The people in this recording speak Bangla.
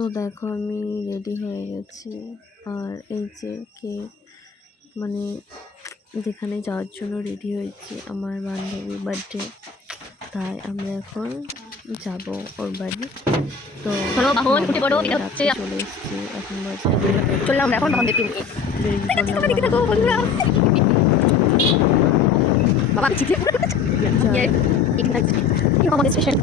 তো দেখো আমি রেডি হয়ে গেছি, আর এই যে কেক মানে যেখানে যাওয়ার জন্য রেডি হয়েছি, আমার বান্ধবীর বার্থডে, তাই আমরা এখন যাব ওর বাড়ি। তো চলে এসেছি, এখন বাজে চললাম আমরা এখন বান্ধবীকে নিয়ে বেরিয়ে পড়লাম বাবা চিঠি আমাদের স্পেশাল